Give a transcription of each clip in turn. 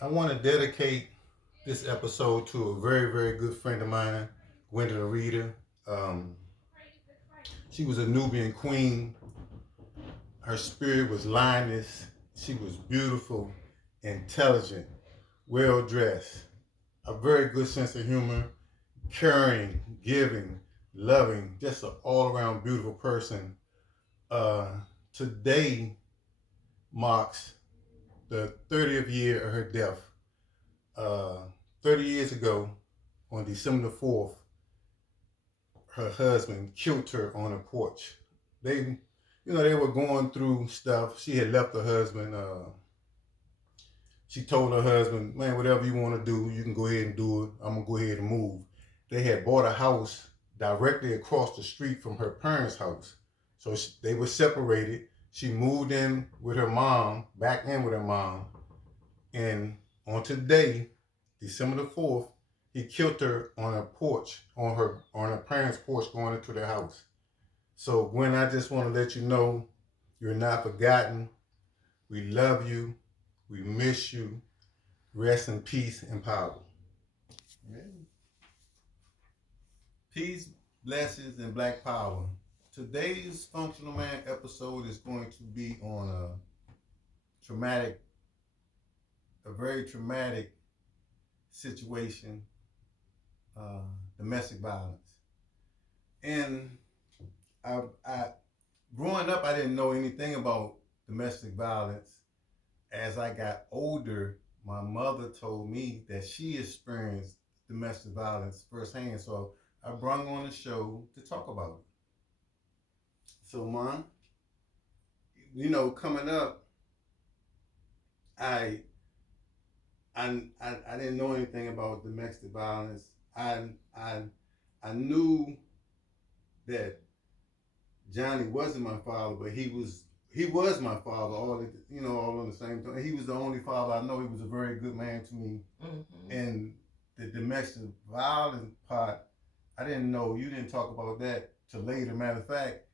I want to dedicate this episode to a very, very good friend of mine, Gwendolyn Reeder. Um, she was a Nubian queen. Her spirit was lioness. She was beautiful, intelligent, well dressed, a very good sense of humor, caring, giving, loving, just an all around beautiful person. Uh, Today marks the 30th year of her death. Uh, 30 years ago, on December the 4th, her husband killed her on a porch. They were going through stuff. She had left her husband. She told her husband, man, whatever you want to do, you can go ahead and do it. I'm going to go ahead and move. They had bought a house directly across the street from her parents' house. So they were separated. She moved in with her mom, back in with her mom. And on today, December the 4th, he killed her on a porch, on her parents' porch going into their house. So Gwen, I just want to let you know you're not forgotten. We love you. We miss you. Rest in peace and power. Peace, blessings, and black power. Today's Functional Man episode is going to be on a very traumatic situation, uh, domestic violence. And I growing up, I didn't know anything about domestic violence. As I got older, my mother told me that she experienced domestic violence firsthand. So I brought her on the show to talk about it. So, Mom, coming up, I I didn't know anything about domestic violence. I I knew that Johnny wasn't my father, but he was my father. All on the same time. He was the only father I know. He was a very good man to me. Mm-hmm. And the domestic violence part, I didn't know. You didn't talk about that till later. Matter of fact,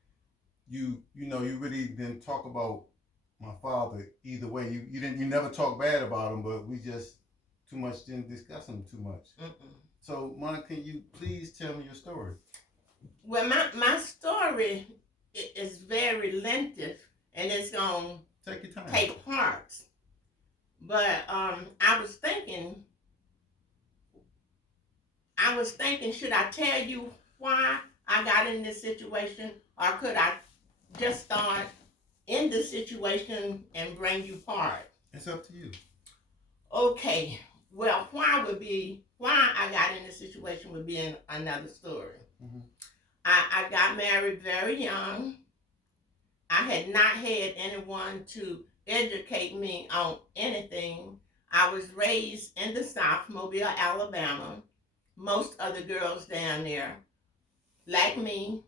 you really didn't talk about my father either way. You never talked bad about him, but we just too much didn't discuss him too much. Mm-mm. So, Monica, can you please tell me your story? Well, my story is very lengthy, and it's going to take your time. Take parts. But I was thinking, should I tell you why I got in this situation, or could I just start in the situation and bring you part? It's up to you. Okay. Well, why I got in this situation would be another story. Mm-hmm. I got married very young. I had not had anyone to educate me on anything. I was raised in the South, Mobile, Alabama. Most of the girls down there, like me,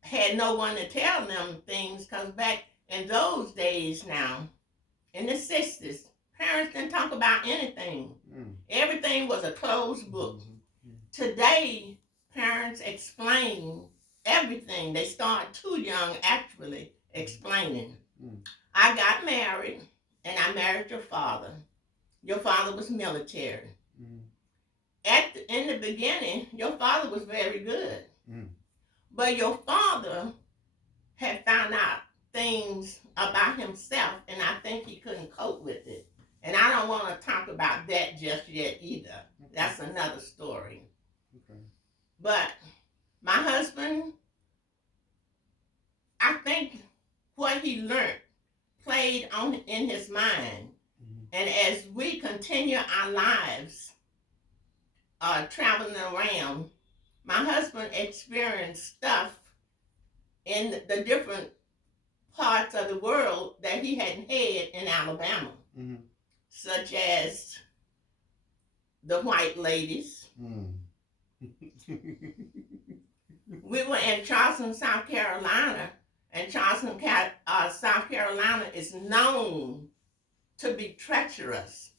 had no one to tell them things, because back in those days now, in the 60s, parents didn't talk about anything. Everything was a closed book. Today, parents explain everything. They start too young, actually, explaining. I got married, and I married your father. Your father was military. In the beginning, your father was very good. But your father had found out things about himself, and I think he couldn't cope with it. And I don't want to talk about that just yet either. Okay. That's another story. Okay. But my husband, I think what he learned played on in his mind. Mm-hmm. And as we continue our lives traveling around, my husband experienced stuff in the different parts of the world that he hadn't had in Alabama. Mm-hmm. Such as the white ladies. We were in Charleston, South Carolina, and Charleston, South Carolina is known to be treacherous.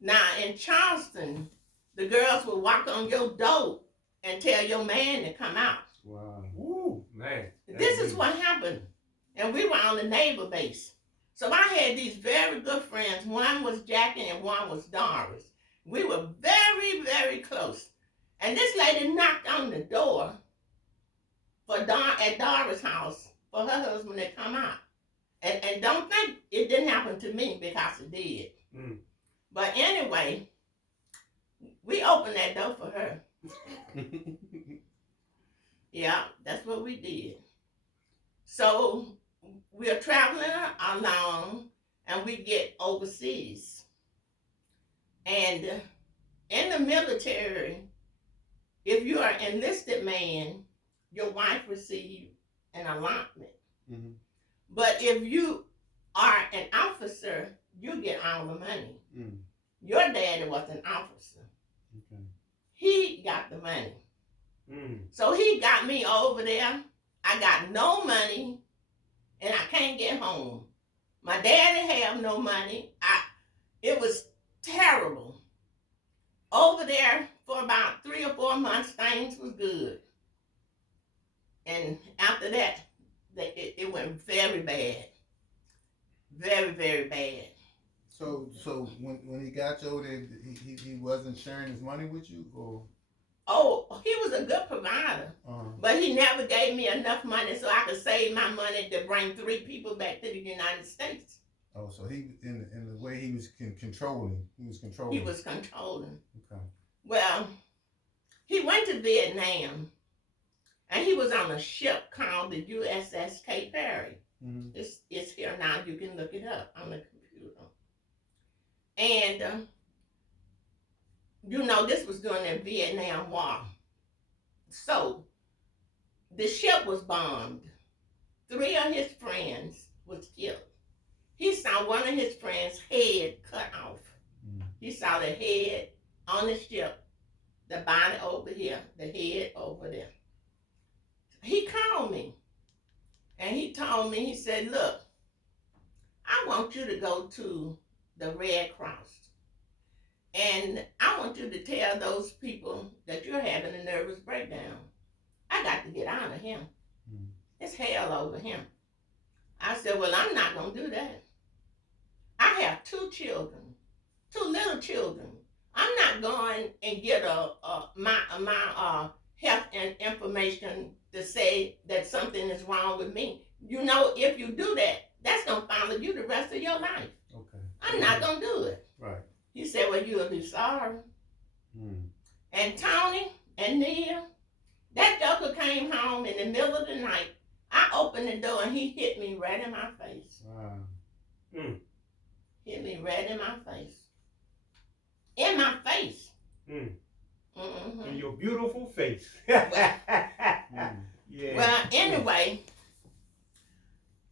Now, in Charleston, the girls will walk on your door and tell your man to come out. Wow. Ooh, man. This is what happened. And we were on the naval base. So I had these very good friends. One was Jackie and one was Doris. We were very, very close. And this lady knocked on the door at Doris' house for her husband to come out. And don't think it didn't happen to me, because it did. Mm. But anyway, we opened that door for her. Yeah, that's what we did. So we're traveling along and we get overseas. And in the military, if you are an enlisted man, your wife receives an allotment. Mm-hmm. But if you are an officer, you get all the money. Mm. Your daddy was an officer. Okay. He got the money. Mm. So he got me over there. I got no money, and I can't get home. My daddy have no money. It was terrible. Over there for about 3 or 4 months, things was good. And after that, it went very bad. Very, very bad. So when he got you over there, he wasn't sharing his money with you, or? Oh, he was a good provider, but he never gave me enough money so I could save my money to bring 3 people back to the United States. Oh, so he in the way he was controlling. He was controlling. He was controlling. Okay. Well, he went to Vietnam, and he was on a ship called the USS Cape Perry. Mm-hmm. It's here now. You can look it up on the computer. And this was during the Vietnam War. So the ship was bombed. 3 of his friends was killed. He saw one of his friends' head cut off. Mm. He saw the head on the ship, the body over here, the head over there. He called me, and he told me, he said, look, I want you to go to the Red Cross, and I want you to tell those people that you're having a nervous breakdown. I got to get out of him. Mm. It's hell over him. I said, well, I'm not going to do that. I have 2 children, 2 little children. I'm not going and get my health and information to say that something is wrong with me. If you do that, that's going to follow you the rest of your life. Okay. I'm not going to do it. Right. He said, well, you'll be sorry. Mm. And Tony and Neil, that joker came home in the middle of the night. I opened the door and he hit me right in my face. Wow. Mm. Hit me right in my face. In my face. Mm. Mm-hmm. In your beautiful face. Yeah. Well, anyway,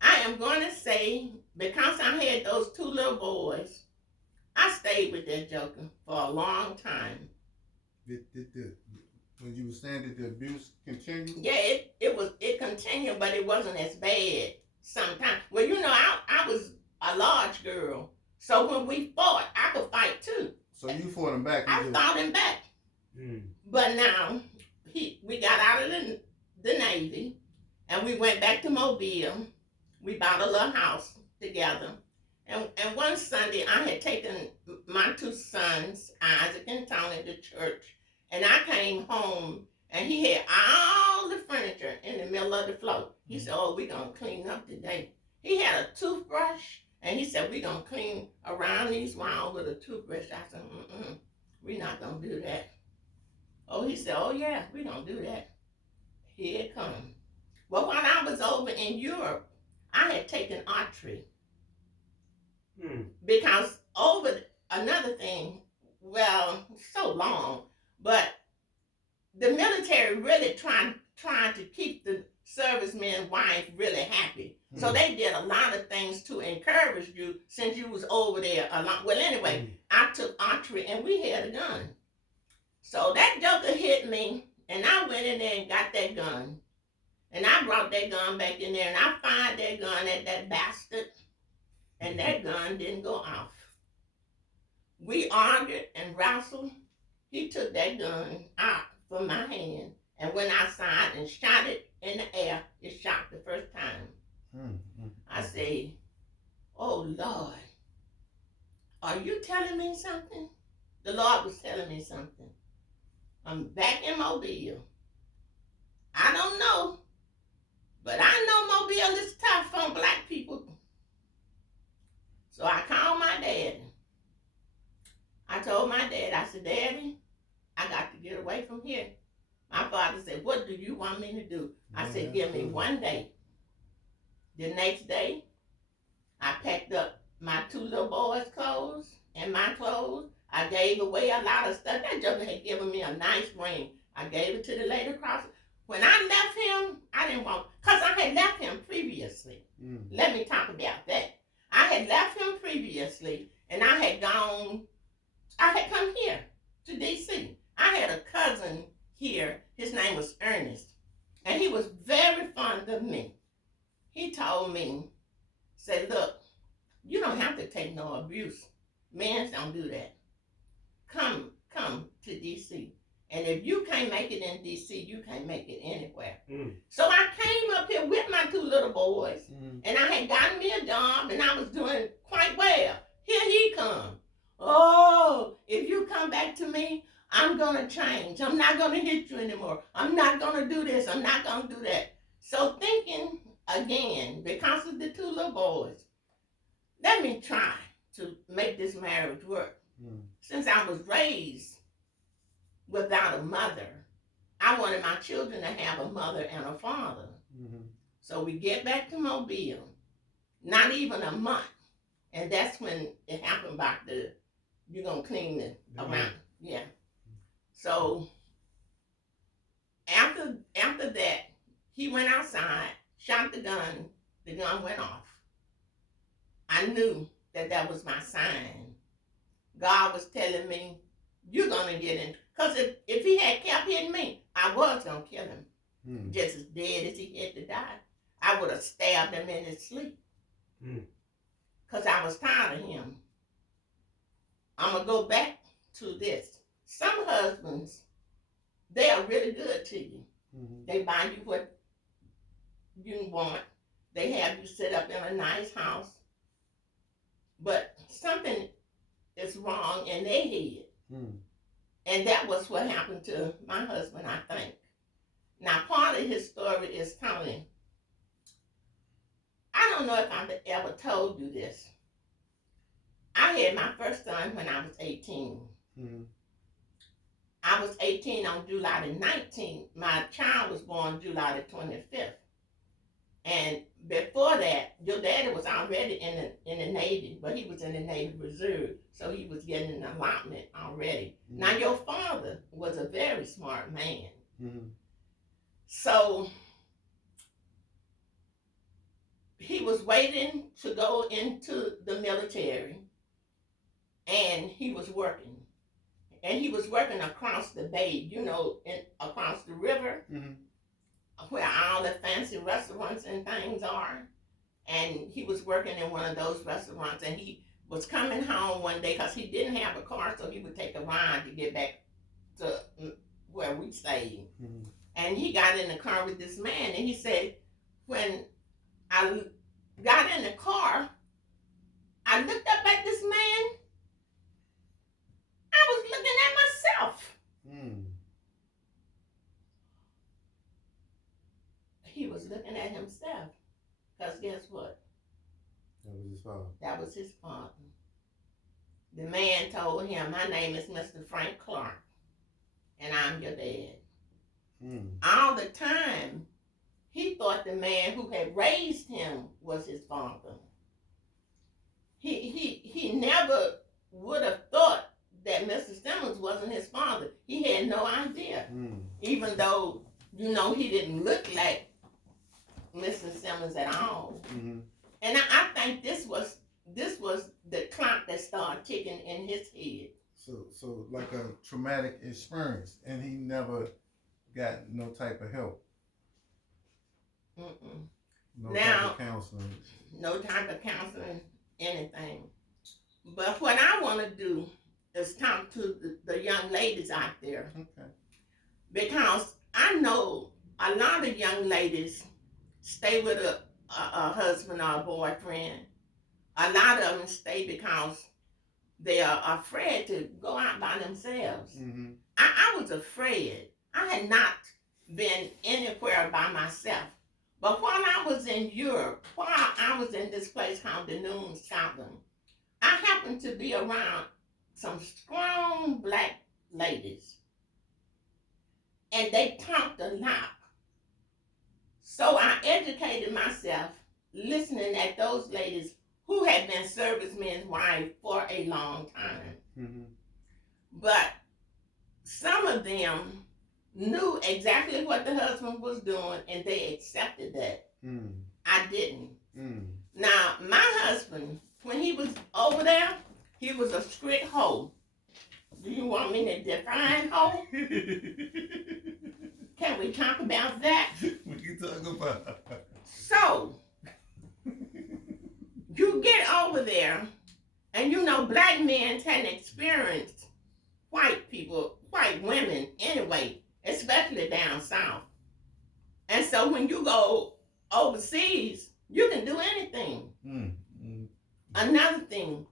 I am going to say, because I had those 2 little boys, I stayed with that joker for a long time. When you were saying, did the abuse continue? Yeah, it continued, but it wasn't as bad sometimes. Well, I was a large girl, so when we fought, I could fight too. So you fought him back? I fought him back. Mm. But now, we got out of the Navy, and we went back to Mobile. We bought a little house together. And one Sunday, I had taken my 2 sons, Isaac and Tony, to church. And I came home, and he had all the furniture in the middle of the floor. He said, oh, we're going to clean up today. He had a toothbrush, and he said, we're going to clean around these walls with a toothbrush. I said, we're not going to do that. Oh, he said, oh, yeah, we're going to do that. Here it comes. Well, while I was over in Europe, I had taken archery. Because another thing, so long, but the military really trying to keep the serviceman's wife really happy. So they did a lot of things to encourage you since you was over there a lot. Well, anyway, I took archery and we had a gun. So that joker hit me, and I went in there and got that gun. And I brought that gun back in there, and I fired that gun at that bastard, and that gun didn't go off. We argued and wrestled. He took that gun out from my hand, and went outside and shot it in the air. It shot the first time. I say, Oh Lord, are you telling me something? The Lord was telling me something. I'm back in Mobile. I don't know, but I know Mobile is tough on black people. So I called my daddy. I told my dad, I said, Daddy, I got to get away from here. My father said, what do you want me to do? I said, give me one day. The next day, I packed up my two little boys' clothes and my clothes. I gave away a lot of stuff. That joker had given me a nice ring. I gave it to the lady across. When I left him, I didn't want, because I had left him previously. Let me talk about that. I had left him previously, and I had come here to D.C. I had a cousin here. His name was Ernest, and he was very fond of me. He told me, said, look, you don't have to take no abuse. Men don't do that. Come to D.C. And if you can't make it in D.C., you can't make it anywhere. So I came up here with my two little boys, and I had gotten me a job, and I was doing quite well. Here he comes. Oh, if you come back to me, I'm going to change. I'm not going to hit you anymore. I'm not going to do this. I'm not going to do that. So thinking again, because of the two little boys, let me try to make this marriage work. Since I was raised without a mother, I wanted my children to have a mother and a father. So we get back to Mobile, not even a month. And that's when it happened about you're going to clean it around. Yeah. So after that, he went outside, shot the gun went off. I knew that was my sign. God was telling me, you're going to get in. Because if he had kept hitting me, I was going to kill him. Just as dead as he had to die. I would have stabbed him in his sleep. Because I was tired of him. I'm going to go back to this. Some husbands, they are really good to you. They buy you what you want. They have you sit up in a nice house. But something is wrong in their head. And that was what happened to my husband, I think. Now, part of his story is telling. I don't know if I've ever told you this. I had my first son when I was 18. I was 18 on July the 19th. My child was born July the 25th. And before that, your daddy was already in the Navy, but he was in the Navy Reserve, so he was getting an allotment already. Now, your father was a very smart man. So he was waiting to go into the military, and he was working. And he was working across the bay, across the river, where all the fancy restaurants and things are. And he was working in one of those restaurants, and he was coming home one day because he didn't have a car, so he would take a ride to get back to where we stayed. And he got in the car with this man, and he said, when I got in the car, I looked up at this man. I was looking at myself. He was looking at himself. Because guess what? That was his father. That was his father. The man told him, my name is Mr. Frank Clark, and I'm your dad. All the time, he thought the man who had raised him was his father. He never would have thought that Mr. Simmons wasn't his father. He had no idea. Even though, he didn't look like Mr. Simmons at all. And I think this was the clock that started ticking in his head. So like a traumatic experience, and he never got no type of help. No type of counseling. No type of counseling, anything. But what I want to do is talk to the young ladies out there. Okay. Because I know a lot of young ladies stay with a husband or a boyfriend A lot of them stay because they are afraid to go out by themselves. Mm-hmm. I was afraid. I had not been anywhere by myself. But while I was in Europe, while I was in this place called the Noon, Scotland, I happened to be around some strong black ladies. And they talked a lot. So I educated myself listening at those ladies who had been servicemen's wives for a long time. Mm-hmm. But some of them knew exactly what the husband was doing and they accepted that. Mm. I didn't. Mm. Now, my husband, when he was over there, he was a strict hoe. Do you want me to define hoe? Can we talk about that? We can talk about. So, you get over there, and you know black men hadn't experienced white people, white women anyway, especially down south. And so when you go overseas, you can do anything. Mm. Mm. Another thing,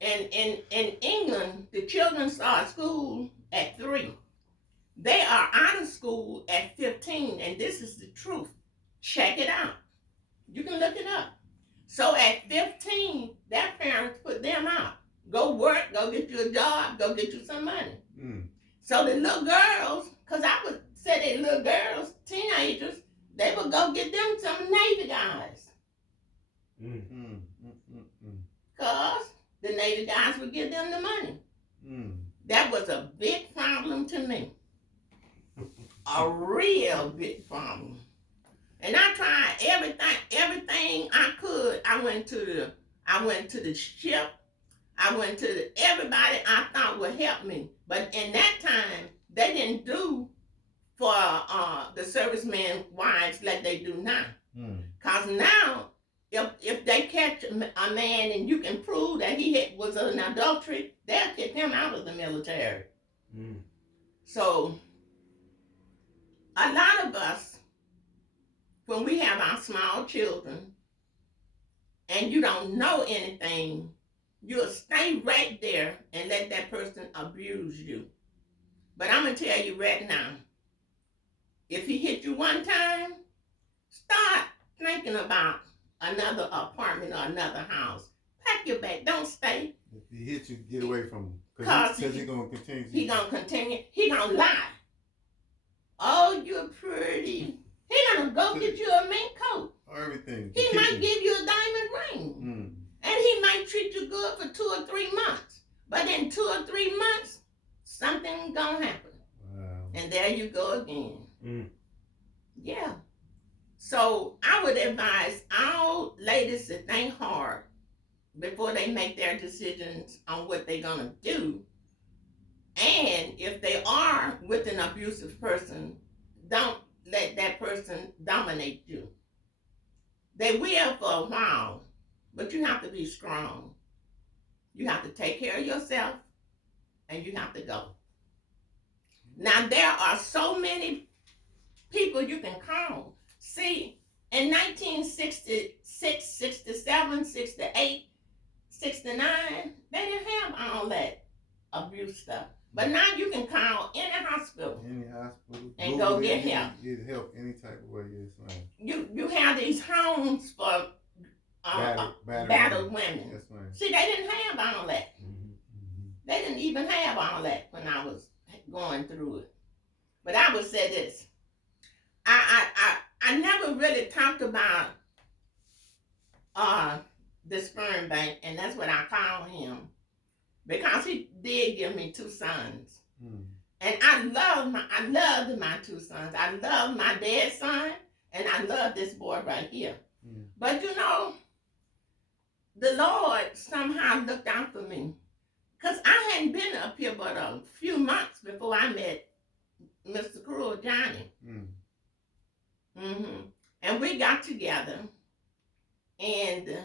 in England, the children start school at 3. They are out of school at 15, and this is the truth. Check it out. You can look it up. So at 15, their parents put them out. Go work, go get you a job, go get you some money. Mm. So the little girls, because I would say they little girls, teenagers, they would go get them some Navy guys. Mm. Mm. Mm. Because the Navy guys would give them the money. Mm. That was a big problem to me. A real big problem. And I tried everything I could. I went to the ship. I went to everybody I thought would help me. But in that time, they didn't do for the servicemen wives like they do now. Because now, if they catch a man and you can prove that he was an adultery, they'll kick him out of the military. Mm. So, a lot of us, when we have our small children and you don't know anything, you'll stay right there and let that person abuse you. But I'm going to tell you right now, if he hit you one time, start thinking about another apartment or another house. Pack your bag. Don't stay. If he hits you, get away from him. Because he's going to continue. He going to continue. He going to lie. Oh, you're pretty. He going to go get you a mink coat. Everything. He might give you a diamond ring. Mm. And he might treat you good for 2 or 3 months. But in 2 or 3 months, something gonna happen. Wow. And there you go again. Mm. Yeah. So I would advise all ladies to think hard before they make their decisions on what they're gonna do. And if they are with an abusive person, don't let that person dominate you. They will for a while, but you have to be strong. You have to take care of yourself, and you have to go. Now, there are so many people you can call. See, in 1966, 67, 68, 69, they didn't have all that abuse stuff. But now you can call any hospital. And go get help. Get help any type of way, yes, ma'am. You have these homes for battered women. Yes, ma'am. See, they didn't have all that. Mm-hmm. Mm-hmm. They didn't even have all that when I was going through it. But I would say this. I never really talked about the sperm bank, and that's what I call him. Because he did give me 2 sons. Mm. And I loved my 2 sons. I loved my dad's son, and I love this boy right here. Mm. But you know, the Lord somehow looked out for me. Because I hadn't been up here but a few months before I met Mr. Cruel Johnny. Mm. Mm-hmm. And we got together, and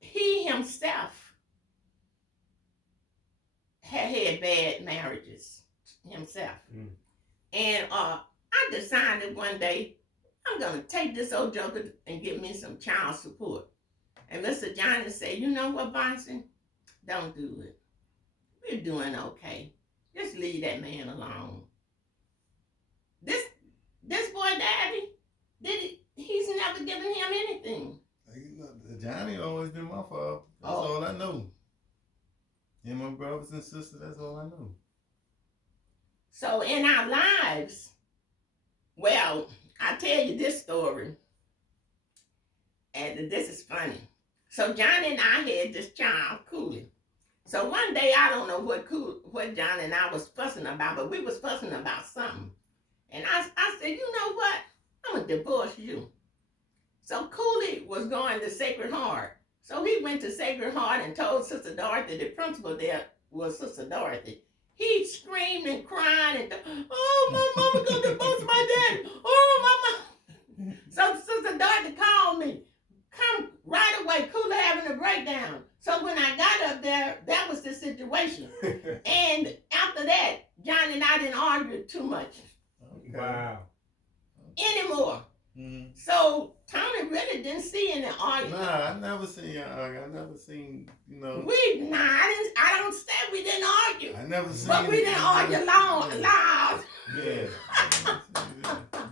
he himself had bad marriages himself. Mm. And I decided one day I'm going to take this old joker and get me some child support. And Mr. Johnny said, you know what, Bonson? Don't do it. We're doing okay. Just leave that man alone. This boy daddy, he's never given him anything. Johnny always been my father. That's all I know. And my brothers and sisters, that's all I know. So in our lives, well, I tell you this story, and this is funny. So Johnny and I had this child, Cooley. So one day, I don't know what Johnny and I was fussing about, but we was fussing about something. And I said, you know what? I'm going to divorce you. So Cooley was going to Sacred Heart. So he went to Sacred Heart and told Sister Dorothy, the principal there was Sister Dorothy. He screamed and cried and, oh, my mama going to divorce my daddy. Oh, my mama. So Sister Dorothy called me. Come right away, Cooley having a breakdown. So when I got up there, that was the situation. And after that, John and I didn't argue too much. Okay. Wow. Anymore. Mm-hmm. So Tony really didn't see any argument. Nah, I never seen y'all argue. I never seen, you know. I don't say we didn't argue. I never seen. But we didn't argue loud. Yeah.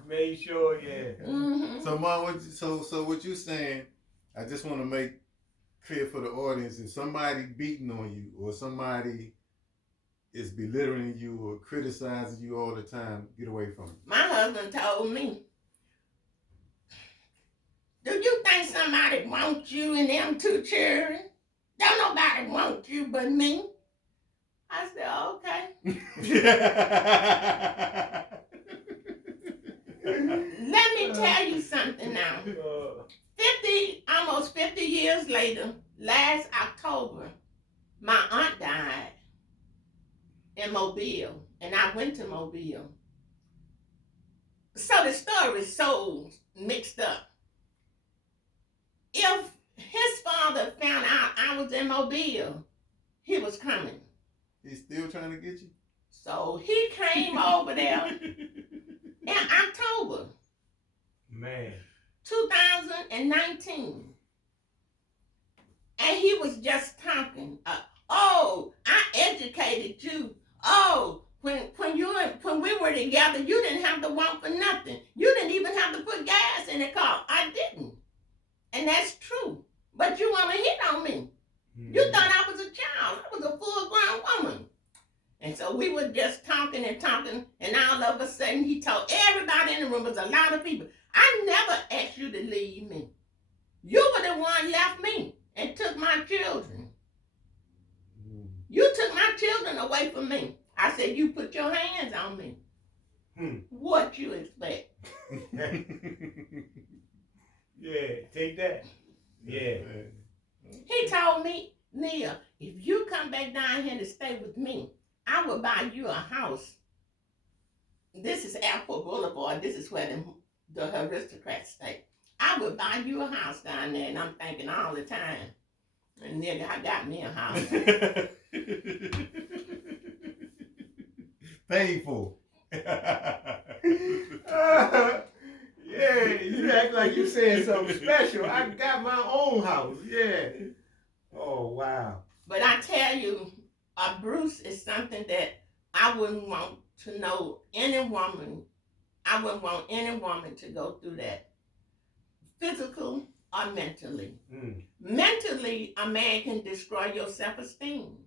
Made sure, yeah. Mm-hmm. So Mom, so what you saying, I just want to make clear for the audience, if somebody beating on you or somebody is belittling you or criticizing you all the time, get away from it. My husband told me, do you think somebody wants you and them two children? Don't nobody want you but me. I said, okay. Let me tell you something now. 50 years later, last October, my aunt died in Mobile, and I went to Mobile. So the story is so mixed up. If his father found out I was in Mobile, he was coming. He's still trying to get you? So he came over there in October. Man. 2019. And he was just talking. I educated you. When we were together, you didn't have to want for nothing. You didn't even have to put gas in the car. I didn't. And that's true. But you want to hit on me. Mm-hmm. You thought I was a child. I was a full-grown woman. And so we were just talking, and all of a sudden he told everybody in the room, was a lot of people, I never asked you to leave me. You were the one left me and took my children. You took my children away from me. I said, you put your hands on me. What you expect? Yeah, take that. Yeah. He told me, Nia, if you come back down here to stay with me, I will buy you a house. This is Airport Boulevard. This is where the aristocrats stay. I will buy you a house down there, and I'm thinking all the time, and nigga, I got me a house. Painful. Yeah, you act like you saying something special. I got my own house. Yeah. Oh, wow. But I tell you, Bruce is something that I wouldn't want to know any woman. I wouldn't want any woman to go through that, physical or mentally. Mentally, a man can destroy your self-esteem.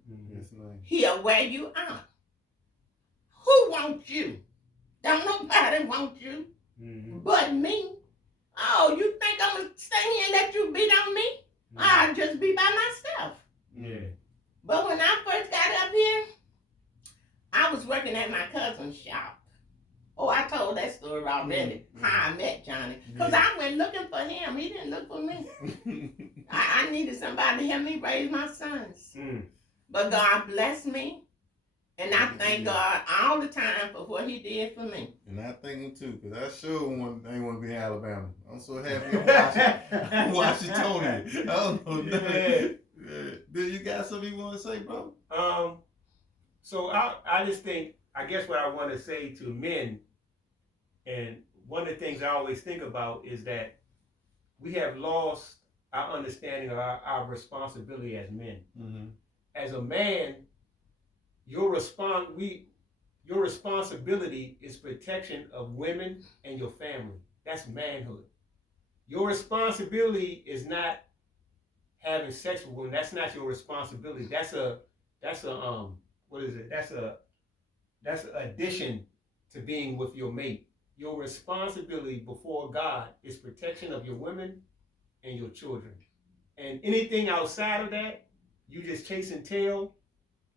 He'll wear you out. Who wants you? Don't nobody want you but me. Oh, you think I'm going to stay here and let you beat on me? I'll just be by myself. Yeah. But when I first got up here, I was working at my cousin's shop. Oh, I told that story already, how I met Johnny. Because I went looking for him. He didn't look for me. I needed somebody to help me raise my sons. But God blessed me. And I thank God all the time for what he did for me. And I thank him too, because I sure ain't want to be in Alabama. I'm so happy I'm Washingtonian. I don't know nothing. Do you got something you want to say, bro? So I just think, I guess what I want to say to men and one of the things I always think about is that we have lost our understanding of our responsibility as men. Mm-hmm. As a man, your responsibility is protection of women and your family. That's manhood. Your responsibility is not having sex with women. That's not your responsibility. That's a what is it? That's an addition to being with your mate. Your responsibility before God is protection of your women and your children. And anything outside of that, you just chasing tail,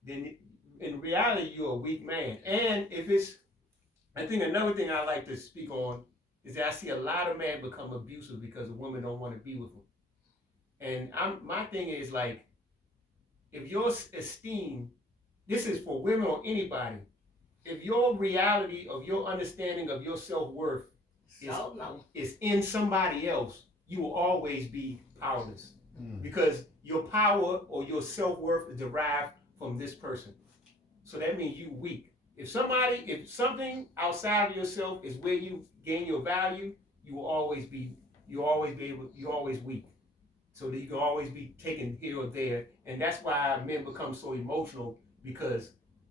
then in reality you're a weak man. And I think another thing I like to speak on is that I see a lot of men become abusive because the women don't want to be with them. And my thing is like, if your esteem, this is for women or anybody, if your reality of your understanding of your self-worth is in somebody else, you will always be powerless. Because your power or your self-worth is derived from this person. So that means you weak. If something outside of yourself is where you gain your value, you're always weak. So that you can always be taken here or there. And that's why men become so emotional, because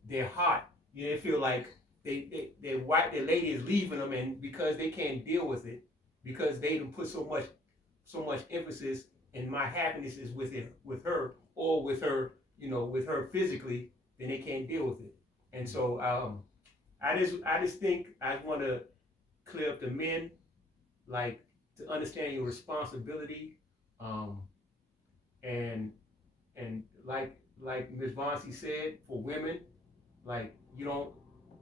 they're hot. They feel like their lady is leaving them, and because they can't deal with it, because they don't put so much emphasis, and my happiness is with her, or with her, with her physically, then they can't deal with it. And so I just think I want to clear up the men, like, to understand your responsibility, and like Ms. Vonsi said, for women, like, you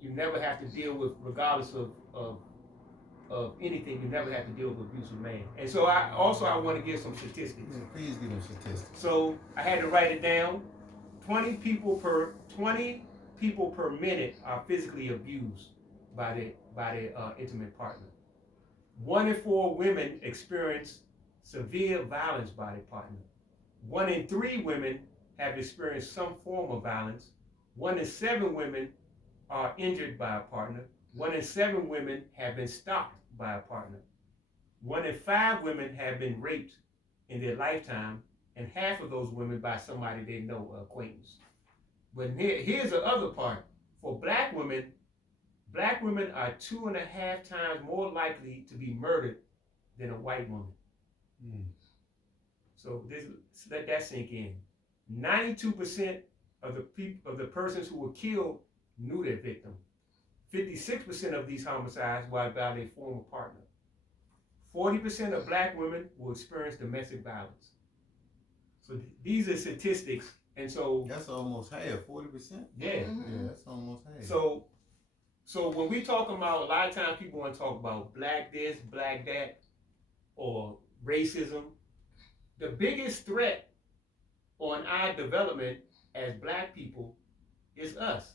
never have to deal with, regardless of anything, you never have to deal with abusive man. And so I want to give some statistics. Yeah, please give them statistics. So I had to write it down. 20 people per minute are physically abused by their intimate partner. 1 in 4 women experience severe violence by their partner. 1 in 3 women have experienced some form of violence. 1 in 7 women are injured by a partner. 1 in 7 women have been stalked by a partner. 1 in 5 women have been raped in their lifetime, and half of those women by somebody they know, or acquaintance. But here's the other part. For black women are 2.5 times more likely to be murdered than a white woman. So let that sink in. 92% of the persons who were killed knew their victim. 56% of these homicides were by their former partner. 40% of black women will experience domestic violence. So these are statistics, and so that's almost half, 40%. Yeah, yeah, that's almost half. So when we talk about, a lot of times people want to talk about black this, black that, or racism. The biggest threat on our development as black people is us.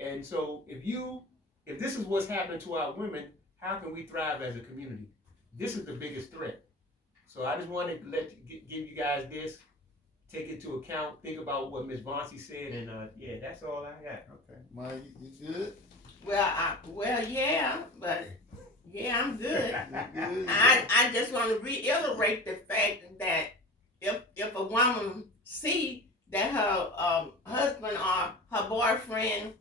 And so if this is what's happening to our women, how can we thrive as a community? This is the biggest threat. So I just wanted to give you guys this, take it to account, think about what Ms. Vonsi said, and yeah, that's all I got. Okay, Maya, you good? Yeah, but yeah, I'm good. I just want to reiterate the fact that if a woman see that her husband or her boyfriend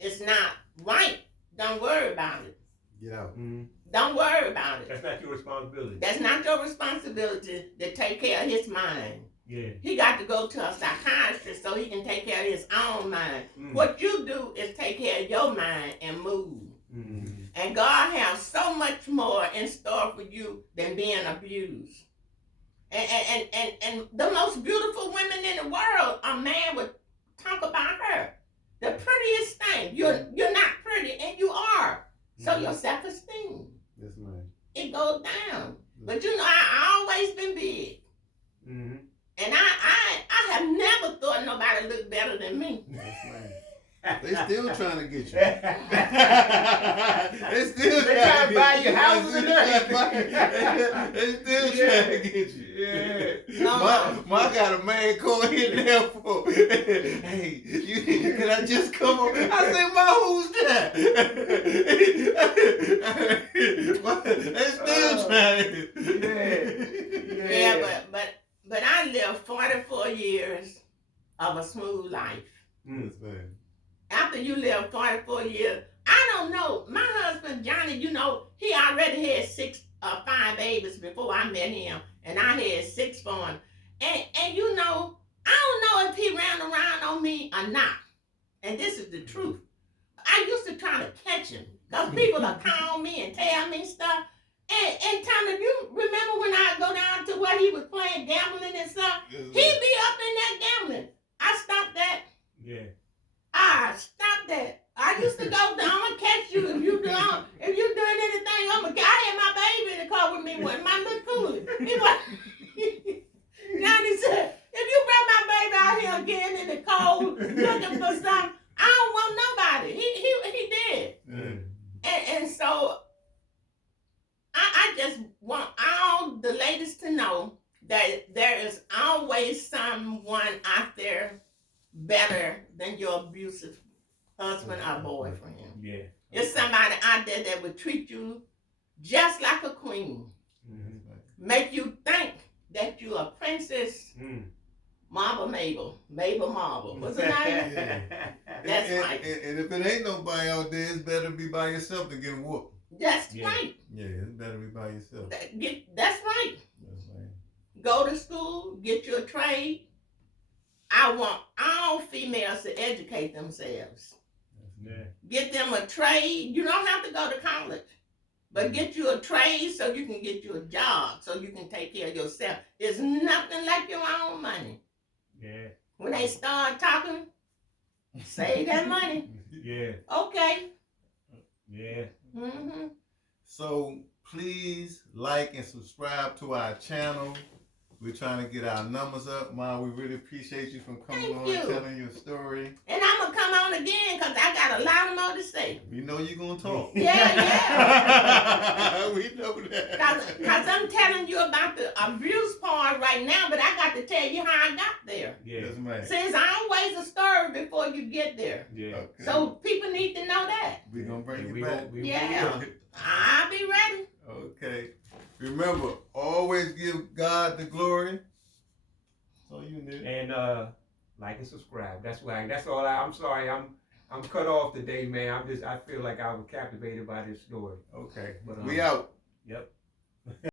is not right, don't worry about it. Get out. Mm-hmm. Don't worry about it. That's not your responsibility. That's not your responsibility to take care of his mind. Yeah. He got to go to a psychiatrist so he can take care of his own mind. What you do is take care of your mind and move. Mm-hmm. And God has so much more in store for you than being abused. And the most beautiful women in the world, a man would talk about her. The prettiest thing. You're not pretty, and you are. So your self-esteem. Yes, ma'am. It goes down. But I always been big. Mm-hmm. And I have never thought nobody looked better than me. Yes, ma'am. They still trying to get you. They trying to buy your houses and everything. They still trying to get you. Yeah. My got a man calling in there for, hey, can I just come over? I said, Ma, who's that? They still trying to. Yeah, but I lived 44 years of a smooth life. Yes, man. After you live 44 years, I don't know. My husband, Johnny, he already had 5 babies before I met him, and I had 6 for him. And I don't know if he ran around on me or not. And this is the truth. I used to try to catch him, because people would call me and tell me stuff. And Tommy, you remember when I go down to where he was playing gambling and stuff? Yes, He'd be up in that gambling. I stopped that. Yeah. Stop that. I used to go down, I'm gonna catch you if you doing anything. I had my baby in the car with me, my little coolie. Johnny said, if you bring my baby out here again in the cold looking for something, I don't want nobody. He did. And so I just want all the ladies to know that there is always someone out there better than your abusive husband or boyfriend. Yeah. There's somebody out there that would treat you just like a queen. Make you think that you're a princess. Mabel Marble. What's her name? That's right. And if it ain't nobody out there, it's better be by yourself than getting whooped. That's right. Yeah, it's better be by yourself. That's right. That's right. Go to school, get you a trade. I want all females to educate themselves. Yeah. Get them a trade. You don't have to go to college, but get you a trade so you can get you a job, so you can take care of yourself. It's nothing like your own money. Yeah. When they start talking, save that money. Yeah. Okay. Yeah. Mm-hmm. So please like and subscribe to our channel. We're trying to get our numbers up, Ma. We really appreciate you from coming on and telling your story. And I'm going to come on again because I got a lot more to say. We know you're going to talk. Yeah. We know that. Because I'm telling you about the abuse part right now, but I got to tell you how I got there. Yeah. Yes, ma'am. See, it's always a story before you get there. Yeah. Okay. So people need to know that. We're going to bring you back. Yeah. I'll be ready. Okay. Remember, always give God the glory. So you need. And like and subscribe. That's all. I'm sorry. I'm cut off today, man. I feel like I was captivated by this story. Okay. But We out. Yep.